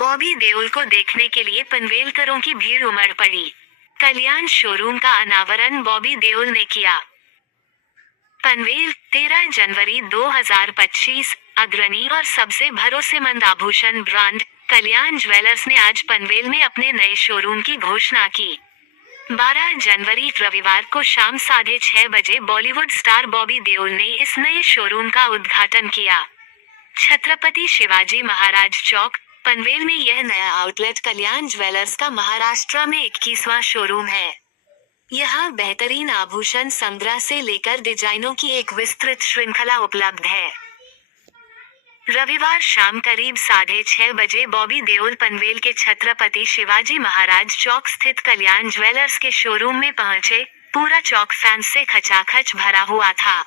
बॉबी देओल को देखने के लिए पनवेलकरों की भीड़ उमड़ पड़ी। कल्याण शोरूम का अनावरण बॉबी देओल ने किया। पनवेल, 13 जनवरी 2025। अग्रणी और सबसे भरोसेमंद आभूषण ब्रांड कल्याण ज्वेलर्स ने आज पनवेल में अपने नए शोरूम की घोषणा की। 12 जनवरी रविवार को शाम 6:30 बजे बॉलीवुड स्टार बॉबी देओल ने इस नए शोरूम का उद्घाटन किया। छत्रपति शिवाजी महाराज चौक, पनवेल में यह नया आउटलेट कल्याण ज्वेलर्स का महाराष्ट्र में 21वां शोरूम है। यहाँ बेहतरीन आभूषण संग्रह से लेकर डिजाइनों की एक विस्तृत श्रृंखला उपलब्ध है। रविवार शाम करीब 6:30 बजे बॉबी देओल पनवेल के छत्रपति शिवाजी महाराज चौक स्थित कल्याण ज्वेलर्स के शोरूम में पहुंचे। पूरा चौक फैंस से खचाखच भरा हुआ था।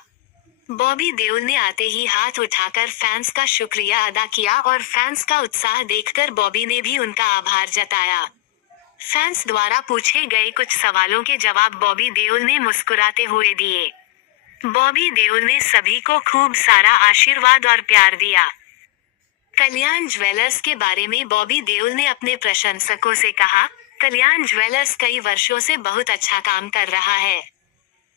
बॉबी देओल ने आते ही हाथ उठाकर फैंस का शुक्रिया अदा किया और फैंस का उत्साह देखकर बॉबी ने भी उनका आभार जताया। फैंस द्वारा पूछे गए कुछ सवालों के जवाब बॉबी देओल ने मुस्कुराते हुए दिए। बॉबी देओल ने सभी को खूब सारा आशीर्वाद और प्यार दिया। कल्याण ज्वेलर्स के बारे में बॉबी देओल ने अपने प्रशंसकों से कहा, कल्याण ज्वेलर्स कई वर्षों से बहुत अच्छा काम कर रहा है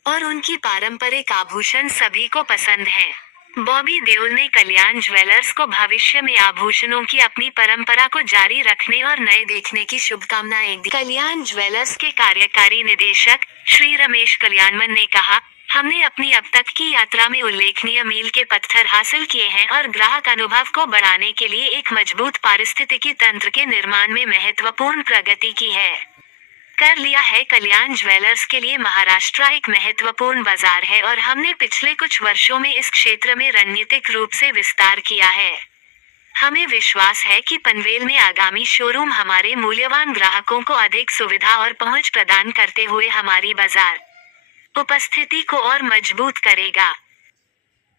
और उनकी पारंपरिक आभूषण सभी को पसंद हैं। बॉबी देओल ने कल्याण ज्वेलर्स को भविष्य में आभूषणों की अपनी परंपरा को जारी रखने और नए देखने की शुभकामनाएं दी। कल्याण ज्वेलर्स के कार्यकारी निदेशक श्री रमेश कल्याणमन ने कहा, हमने अपनी अब तक की यात्रा में उल्लेखनीय मील के पत्थर हासिल किए हैं और ग्राहक अनुभव को बढ़ाने के लिए एक मजबूत पारिस्थितिकी तंत्र के निर्माण में महत्वपूर्ण प्रगति की है। कर लिया है। कल्याण ज्वेलर्स के लिए महाराष्ट्र एक महत्वपूर्ण बाजार है और हमने पिछले कुछ वर्षों में इस क्षेत्र में रणनीतिक रूप से विस्तार किया है। हमें विश्वास है कि पनवेल में आगामी शोरूम हमारे मूल्यवान ग्राहकों को अधिक सुविधा और पहुंच प्रदान करते हुए हमारी बाजार उपस्थिति को और मजबूत करेगा।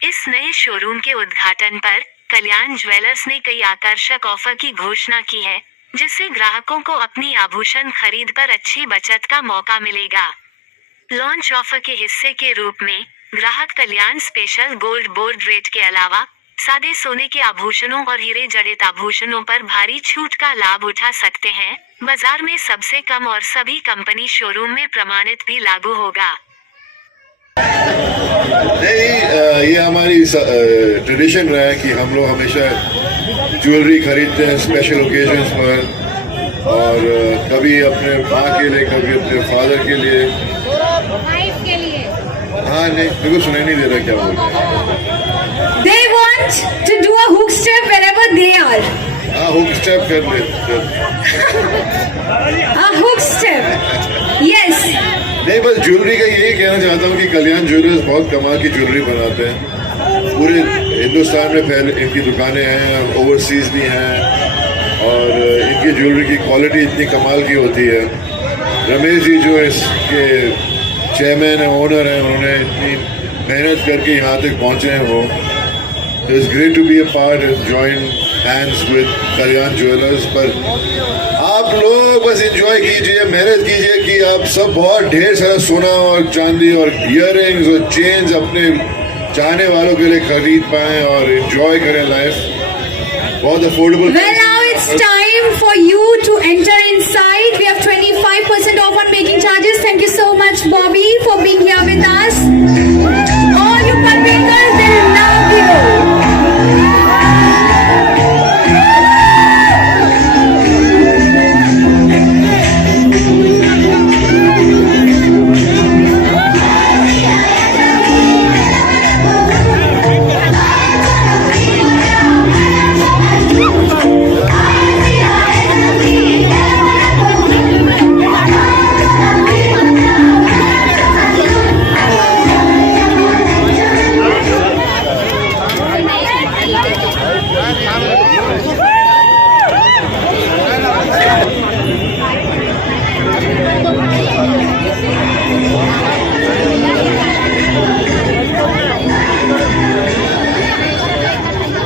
इस नए शोरूम के उद्घाटन पर कल्याण ज्वेलर्स ने कई आकर्षक ऑफर की घोषणा की है, जिससे ग्राहकों को अपनी आभूषण खरीद पर अच्छी बचत का मौका मिलेगा। लॉन्च ऑफर के हिस्से के रूप में ग्राहक कल्याण स्पेशल गोल्ड बोर्ड रेट के अलावा सादे सोने के आभूषणों और हीरे जड़ित आभूषणों पर भारी छूट का लाभ उठा सकते हैं। बाजार में सबसे कम और सभी कंपनी शोरूम में प्रमाणित भी लागू होगा। ये हमारी ट्रेडिशन रहा है कि हम लोग हमेशा ज्वेलरी खरीदते हैं स्पेशल ओकेजन्स पर, और कभी अपने माँ के लिए, कभी अपने फादर के लिए, वाइफ के लिए। हाँ नहीं, बिल्कुल सुनाई नहीं दे रहा क्या बोल रहे हैं। They want to do a hook step wherever they are. हाँ, हुक स्टेप कर ले। A hook step. Yes. नहीं, बस ज्वेलरी का यही कहना चाहता हूँ कि कल्याण ज्वेलर्स बहुत कमाल की ज्वेलरी बनाते हैं। पूरे हिंदुस्तान में पहले इनकी दुकानें हैं, ओवरसीज भी हैं, और इनकी ज्वेलरी की क्वालिटी इतनी कमाल की होती है। रमेश जी जो इसके चेयरमैन हैं, ओनर हैं, उन्होंने इतनी मेहनत करके यहाँ तक पहुँचे हैं। वो it's great to be a part and join hands with Kalyan Jewellers. पर आप लोग बस एंजॉय कीजिए, मेहनत कीजिए कि आप सब बहुत ढेर सारा सोना और चांदी और ईयररिंग्स और चेन्स अपने चाहने वालों के लिए खरीद पाएं और एंजॉय करें लाइफ। बहुत affordable. Well, now it's time for you to enter inside. We have 25% off on making charges. Thank you so much, Bobby, for being here with us.